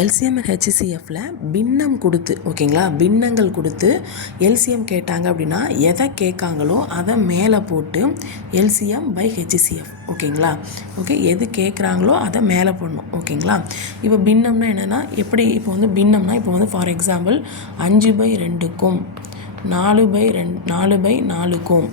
LCM and ஹெச்சிசிஎஃப்ல பின்னம் கொடுத்து ஓகேங்களா? பின்னங்கள் கொடுத்து எல்சிஎம் கேட்டாங்க அப்படின்னா எதை கேட்காங்களோ அதை மேலே போட்டு எல்சிஎம் பை ஹெச்சிசிஎஃப் ஓகேங்களா? ஓகே எது கேட்குறாங்களோ அதை மேலே போடணும் ஓகேங்களா? இப்போ பின்னம்னா என்னென்னா எப்படி இப்போ வந்து பின்னம்னா இப்போ வந்து ஃபார் எக்ஸாம்பிள் அஞ்சு பை ரெண்டுக்கும் நாலு பை ரெண் நாலு பை நாலுக்கும்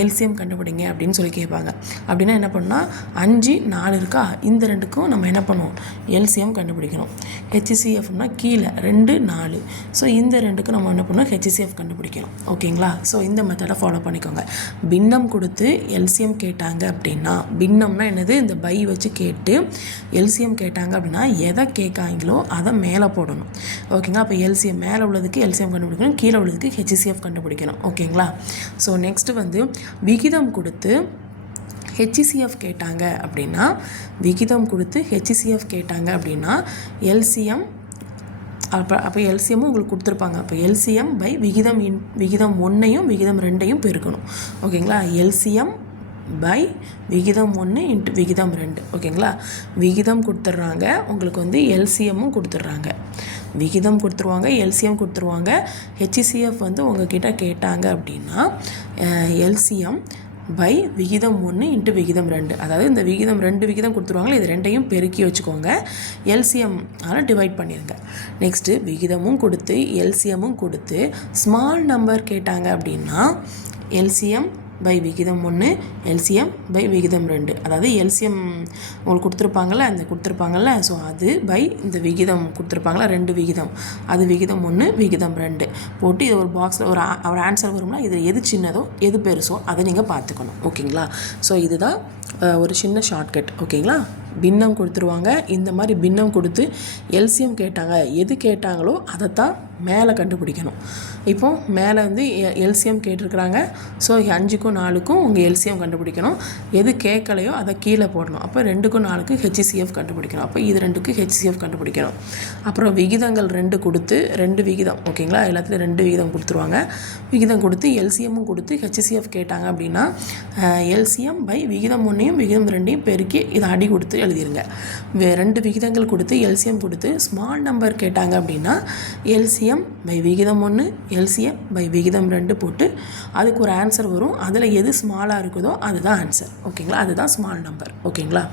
எல்சிஎம் கண்டுபிடிங்க அப்படின்னு சொல்லி கேட்பாங்க. அப்படின்னா என்ன பண்ணால் அஞ்சு நாலு இருக்கா? இந்த ரெண்டுக்கும் நம்ம என்ன பண்ணுவோம்? எல்சிஎம் கண்டுபிடிக்கணும். ஹெச்சிசிஎஃப்னா கீழே ரெண்டு நாலு. ஸோ இந்த ரெண்டுக்கும் நம்ம என்ன பண்ணோம் ஹெச்சிசிஎஃப் கண்டுபிடிக்கணும். ஓகேங்களா? ஸோ இந்த மெத்தடை ஃபாலோ பண்ணிக்கோங்க. பின்னம் கொடுத்து எல்சிஎம் கேட்டாங்க அப்படின்னா பின்னம்னா என்னது? இந்த பை வச்சு கேட்டு எல்சிஎம் கேட்டாங்க அப்படின்னா எதை கேட்காங்களோ அதை மேலே போடணும். ஓகேங்களா? அப்போ எல்சிஎம் மேலே உள்ளதுக்கு எல்சிஎம் கண்டுபிடிக்கணும் கீழே உள்ளதுக்கு ஹெச்சிசிஎஃப் கண்டுபிடிக்கணும். ஓகேங்களா? ஸோ நெக்ஸ்ட்டு வந்து விகிதம் கொடுத்து ஹெச்சிசிஎஃப் கேட்டாங்க அப்படின்னா விகிதம் கொடுத்து ஹெச்சிசிஎஃப் கேட்டாங்க அப்படின்னா எல்சிஎம் அப்போ அப்போ எல்சிஎம்மும் உங்களுக்கு கொடுத்துருப்பாங்க. அப்போ எல்சிஎம் பை விகிதம் இன் விகிதம் ஒன்றையும் விகிதம் ரெண்டையும் பெருக்கணும். ஓகேங்களா? எல்சிஎம் பை விகிதம் ஒன்று இன்ட்டு விகிதம் ரெண்டு. ஓகேங்களா? விகிதம் கொடுத்துட்றாங்க. உங்களுக்கு வந்து எல்சிஎம்மும் கொடுத்துட்றாங்க. விகிதம் கொடுத்துருவாங்க எல்சிஎம் கொடுத்துருவாங்க. ஹெச்சிசிஎஃப் வந்து உங்ககிட்ட கேட்டாங்க அப்படின்னா எல்சிஎம் பை விகிதம் ஒன்று இன்ட்டு விகிதம் ரெண்டு. அதாவது இந்த விகிதம் ரெண்டு விகிதம் கொடுத்துருவாங்களே இது ரெண்டையும் பெருக்கி வச்சுக்கோங்க. எல்சிஎம் ஆனால் டிவைட் பண்ணிடுங்க நெக்ஸ்ட்டு விகிதமும் கொடுத்து எல்சிஎம்மும் கொடுத்து ஸ்மால் நம்பர் கேட்டாங்க அப்படின்னா எல்சிஎம் பை விகிதம் ஒன்று எல்சிஎம் பை விகிதம் ரெண்டு. அதாவது எல்சிஎம் உங்களுக்கு கொடுத்துருப்பாங்கள்ல அந்த கொடுத்துருப்பாங்கள்ல ஸோ அது பை இந்த விகிதம் கொடுத்துருப்பாங்களா ரெண்டு விகிதம். அது விகிதம் ஒன்று விகிதம் ரெண்டு. போட்டு இது ஒரு பாக்ஸில் ஒரு ஒரு ஆன்சர் வரும்னா இது எது சின்னதோ எது பெருசோ அதை நீங்கள் பார்த்துக்கணும். ஓகேங்களா ஸோ இதுதான் ஒரு சின்ன ஷார்ட்கட் ஓகேங்களா பின்னம் கொடுத்துருவாங்க. இந்த மாதிரி பின்னம் கொடுத்து எல்சியம் கேட்டாங்க. எது கேட்டாங்களோ அதைத்தான் மேலே கண்டுபிடிக்கணும். இப்போ மேலே வந்து எல்சியம் கேட்டிருக்கிறாங்க. ஸோ அஞ்சுக்கும் நாலுக்கும் உங்கள் எல்சியம் கண்டுபிடிக்கணும். எது கேட்கலையோ அதை கீழே போடணும். அப்போ ரெண்டுக்கும் நாலுக்கும் ஹெச்சிசிஎஃப் கண்டுபிடிக்கணும். அப்போ இது ரெண்டுக்கு ஹெச்சிசிஎஃப் கண்டுபிடிக்கணும். அப்புறம் விகிதங்கள் ரெண்டு கொடுத்து ரெண்டு விகிதம். ஓகேங்களா எல்லாத்துலேயும் ரெண்டு விகிதம் கொடுத்துருவாங்க. விகிதம் கொடுத்து எல்சிஎம்மும் கொடுத்து ஹெச்சிசிஎஃப் கேட்டாங்க அப்படின்னா எல்சிஎம் பை விகிதம் ஒன்றையும் விகிதம் ரெண்டையும் பெருக்கி இதை அடி கொடுத்து எழுதிருங்க. வே- ரெண்டு விகிதங்கள் கொடுத்து எல்சிஎம் கொடுத்து ஸ்மால் நம்பர் கேட்டாங்க அப்படின்னா எல்சிஎம் பை விகிதம் ஒன்று எல்சிஎம் பை விகிதம் ரெண்டு போட்டு அதுக்கு ஒரு ஆன்சர் வரும். அதில் எது ஸ்மாலாக இருக்குதோ அதுதான் ஆன்சர் ஓகேங்களா அதுதான் ஸ்மால் நம்பர் ஓகேங்களா